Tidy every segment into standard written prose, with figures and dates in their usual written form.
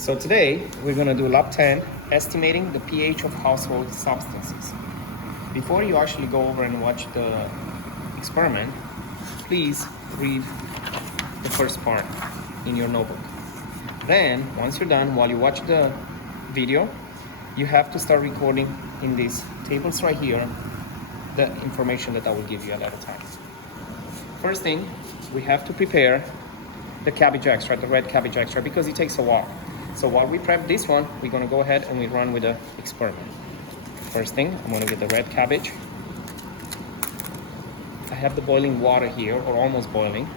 So today we're going to do lab 10, estimating the pH of household substances. Before you actually go over and watch the experiment, please read the first part in your notebook. Then, once you're done, while you watch the video, you have to start recording in these tables right here the information that I will give you at a time. First thing, we have to prepare the cabbage extract, the red cabbage extract, because it takes a while. So while we prep this one, we're gonna go ahead and we run with the experiment. First thing, I'm gonna get the red cabbage. I have the boiling water here, or almost boiling.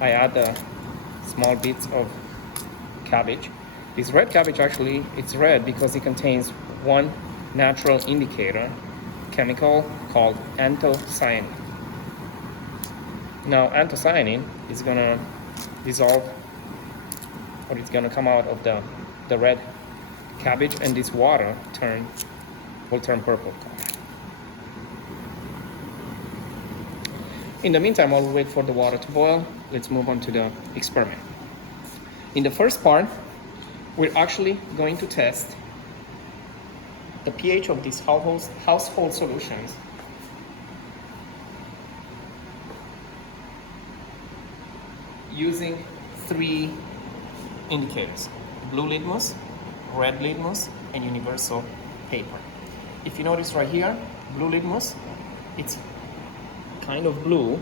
I add the small bits of cabbage. This red cabbage actually, it's red because it contains one natural indicator chemical called anthocyanin. Now, anthocyanin is gonna dissolve, or it's gonna come out of the red cabbage, and this water will turn purple. In the meantime, while we wait for the water to boil, let's move on to the experiment. In the first part, we're actually going to test the pH of these household solutions using three indicators: blue litmus, red litmus, and universal paper. If you notice right here, blue litmus, it's kind of blue.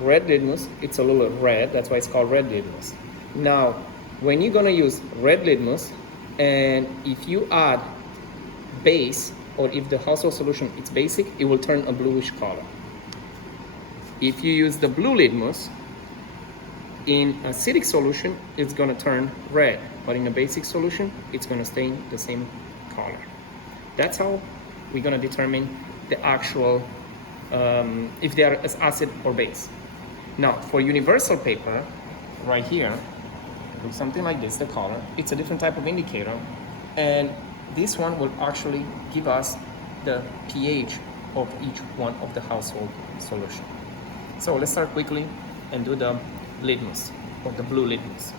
Red litmus, it's a little red, that's why it's called red litmus. Now, when you're gonna use red litmus, and if you add base, or if the household solution is basic, it will turn a bluish color. If you use the blue litmus, in acidic solution, it's gonna turn red, but in a basic solution, it's gonna stay the same color. That's how we're gonna determine the actual, if they are as acid or base. Now, for universal paper, right here, looks something like this, the color. It's a different type of indicator, and this one will actually give us the pH of each one of the household solution. So let's start quickly and do the litmus, or the blue litmus.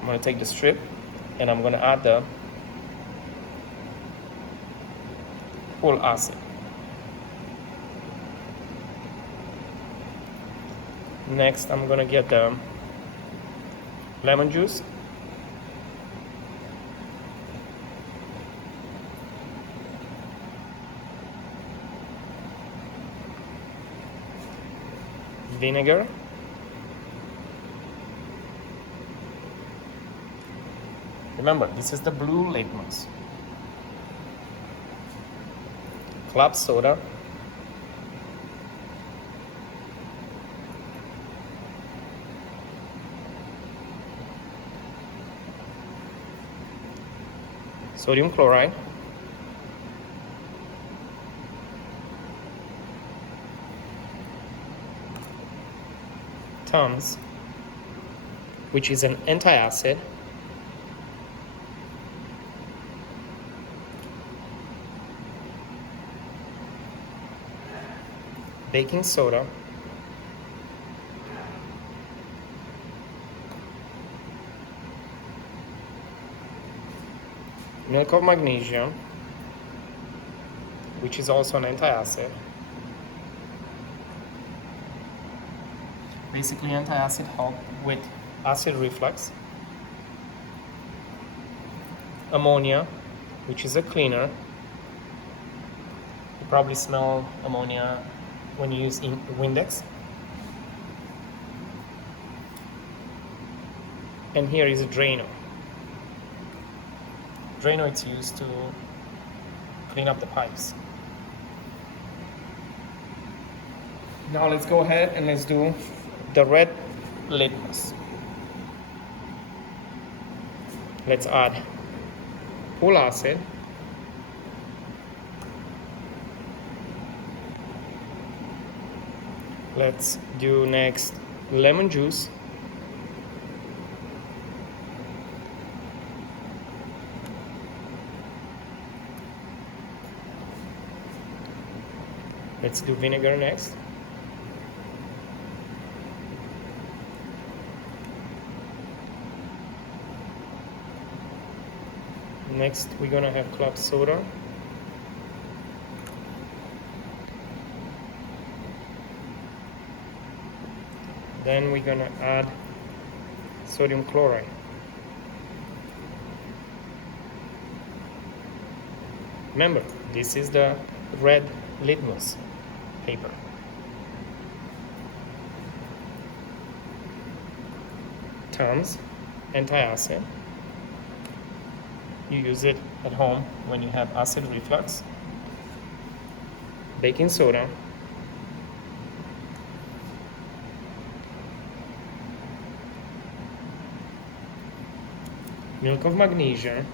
I'm gonna take the strip and I'm gonna add the full acid. Next, I'm gonna get the lemon juice. Vinegar. Remember, this is the blue litmus. Club soda. Sodium chloride. Tums, which is an antacid. Baking soda. Milk of magnesia, which is also an antacid. Basically, antacid help with acid reflux. Ammonia, which is a cleaner. You probably smell ammonia when you use Windex. And here is a Drano. Drano, it's used to clean up the pipes. Now let's go ahead and let's do the red litmus. Let's add full acid. Let's do next lemon juice. Let's do vinegar next. Next, we're gonna have club soda. Then we're gonna add sodium chloride. Remember, this is the red litmus paper. Tums antacid. You use it at home when you have acid reflux. Baking soda. Milk of magnesia.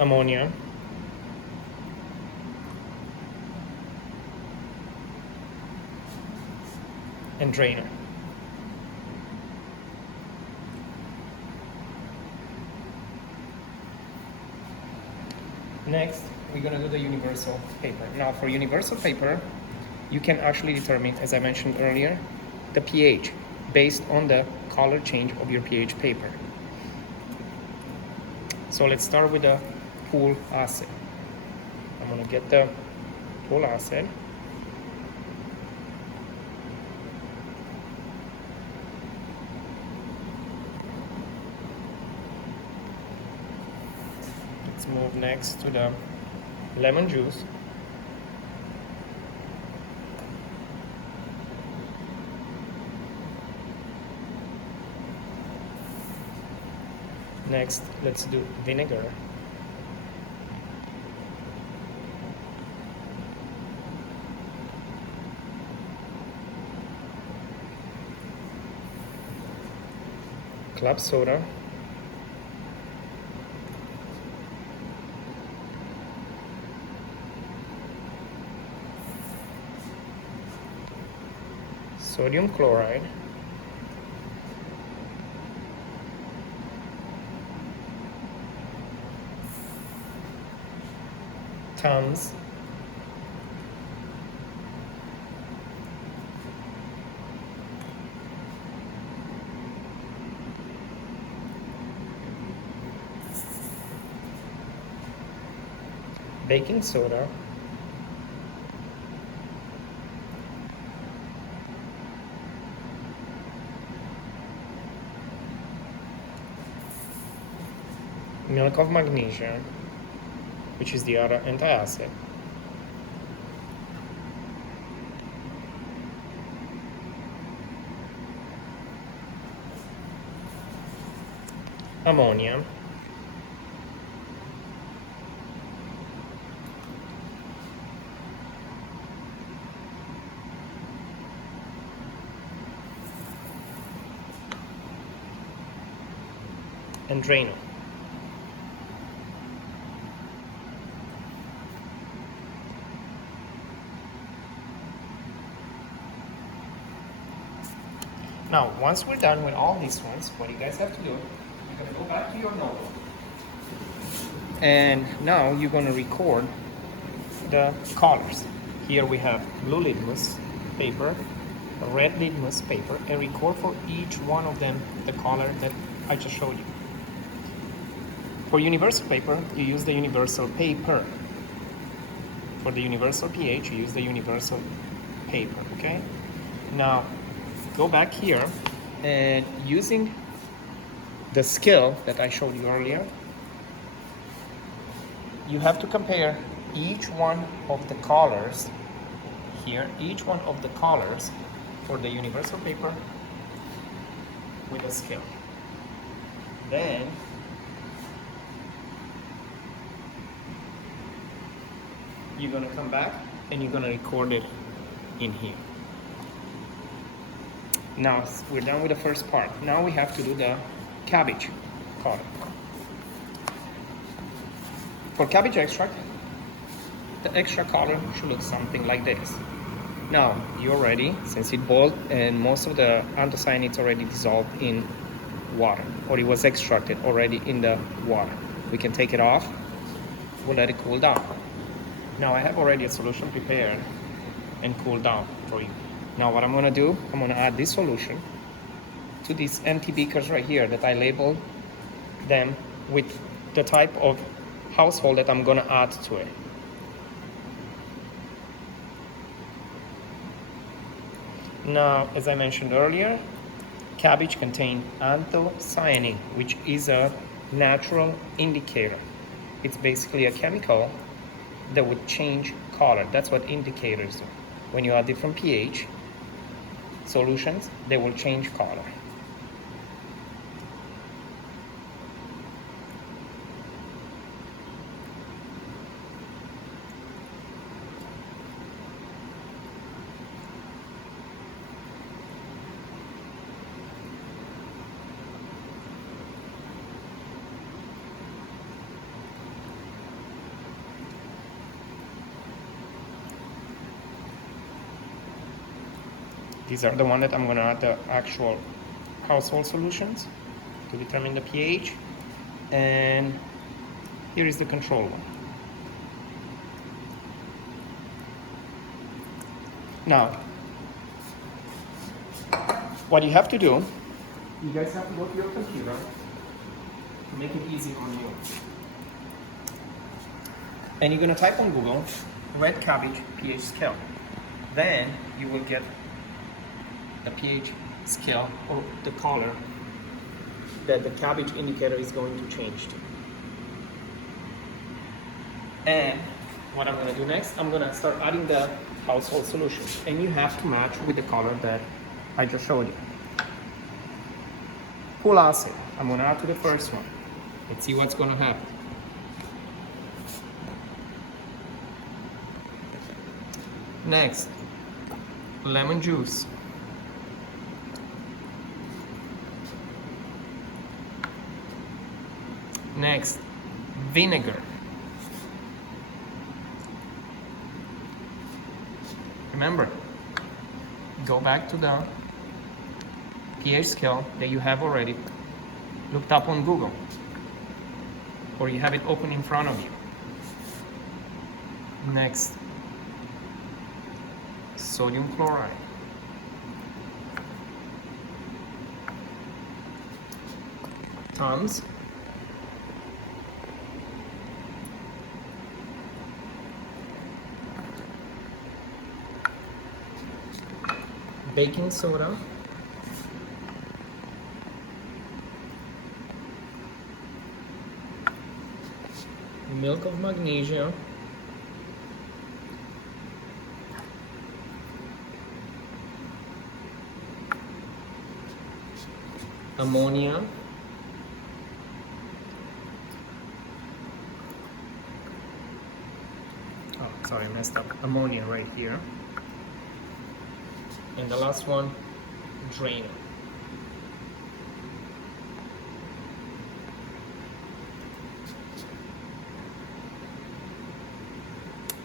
Ammonia. And drainer. Next, we're gonna do the universal paper. Now for universal paper, you can actually determine, as I mentioned earlier, the pH based on the color change of your pH paper. So let's start with the pool acid. I'm gonna get the pool acid. Let's move next to the lemon juice. Next, let's do vinegar. Club soda. Sodium chloride. Tums. Baking soda. Milk of magnesia, which is the other antacid. Ammonia. And drainer. Now, once we're done with all these ones, what you guys have to do, you're gonna go back to your notebook. And now you're gonna record the colors. Here we have blue litmus paper, red litmus paper, and record for each one of them the color that I just showed you. For universal paper, you use the universal paper. For the universal pH, you use the universal paper, okay? Now, go back here and using the scale that I showed you earlier, you have to compare each one of the colors here, each one of the colors for the universal paper with a scale. Then you're gonna come back and you're gonna record it in here. Now we're done with the first part. Now we have to do the cabbage color. For cabbage extract, the extra color should look something like this. Now you're ready, since it boiled and most of the anthocyanins already dissolved in water, or it was extracted already in the water. We can take it off, we'll let it cool down. Now I have already a solution prepared and cool down for you. Now what I'm gonna do, I'm gonna add this solution to these empty beakers right here that I labeled them with the type of household that I'm gonna add to it. Now, as I mentioned earlier, cabbage contains anthocyanin, which is a natural indicator. It's basically a chemical that would change color. That's what indicators do. When you add different pH solutions, they will change color. These are the one that I'm gonna add the actual household solutions to determine the pH. And here is the control one. Now, what you have to do, you guys have to go to your computer to make it easy on you. And you're gonna type on Google, red cabbage pH scale. Then you will get the pH scale or the color that the cabbage indicator is going to change to. And what I'm gonna do next, I'm gonna start adding the household solution. And you have to match with the color that I just showed you. Cool acid, I'm gonna add to the first one. Let's see what's gonna happen. Next, lemon juice. Next, vinegar. Remember, go back to the pH scale that you have already looked up on Google, or you have it open in front of you. Next, sodium chloride. Tums. Baking soda. Milk of magnesia. Ammonia. Oh, sorry, I messed up. Ammonia right here. And the last one, Drano.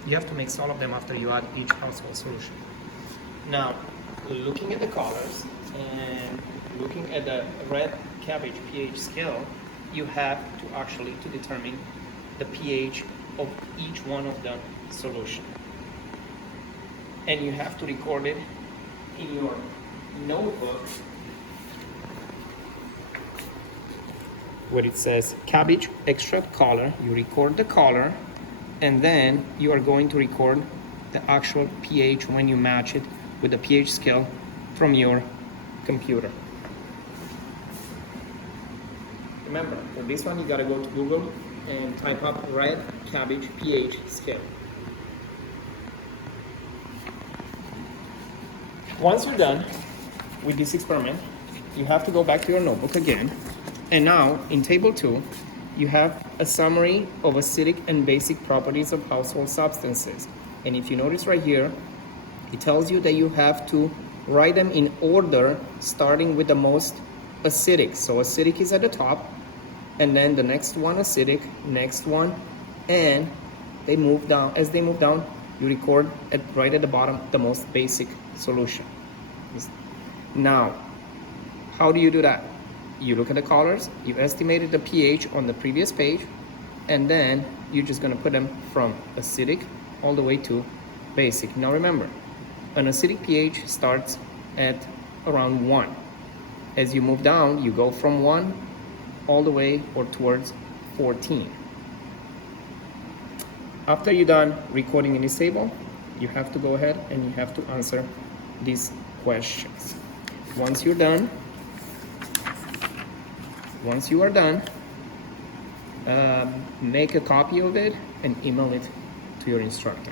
You have to mix all of them after you add each household solution. Now, looking at the colors and looking at the red cabbage pH scale, you have to actually determine the pH of each one of the solution. And you have to record it in your notebook where it says cabbage extract color. You record the color, and then you are going to record the actual pH when you match it with the pH scale from your computer. Remember, for this one you gotta go to Google and type up red cabbage pH scale. Once you're done with this experiment, you have to go back to your notebook again. And now, in Table 2, you have a summary of acidic and basic properties of household substances. And if you notice right here, it tells you that you have to write them in order, starting with the most acidic. So acidic is at the top, and then the next one acidic, next one, and they move down. As they move down, you record right at the bottom the most basic solution. Now, how do you do that? You look at the colors, you've estimated the pH on the previous page, and then you're just gonna put them from acidic all the way to basic. Now remember, An acidic pH starts at around 1. As you move down, you go from 1 all the way or towards 14. After you're done recording in this table, you have to go ahead and you have to answer these questions. Once you are done, make a copy of it and email it to your instructor.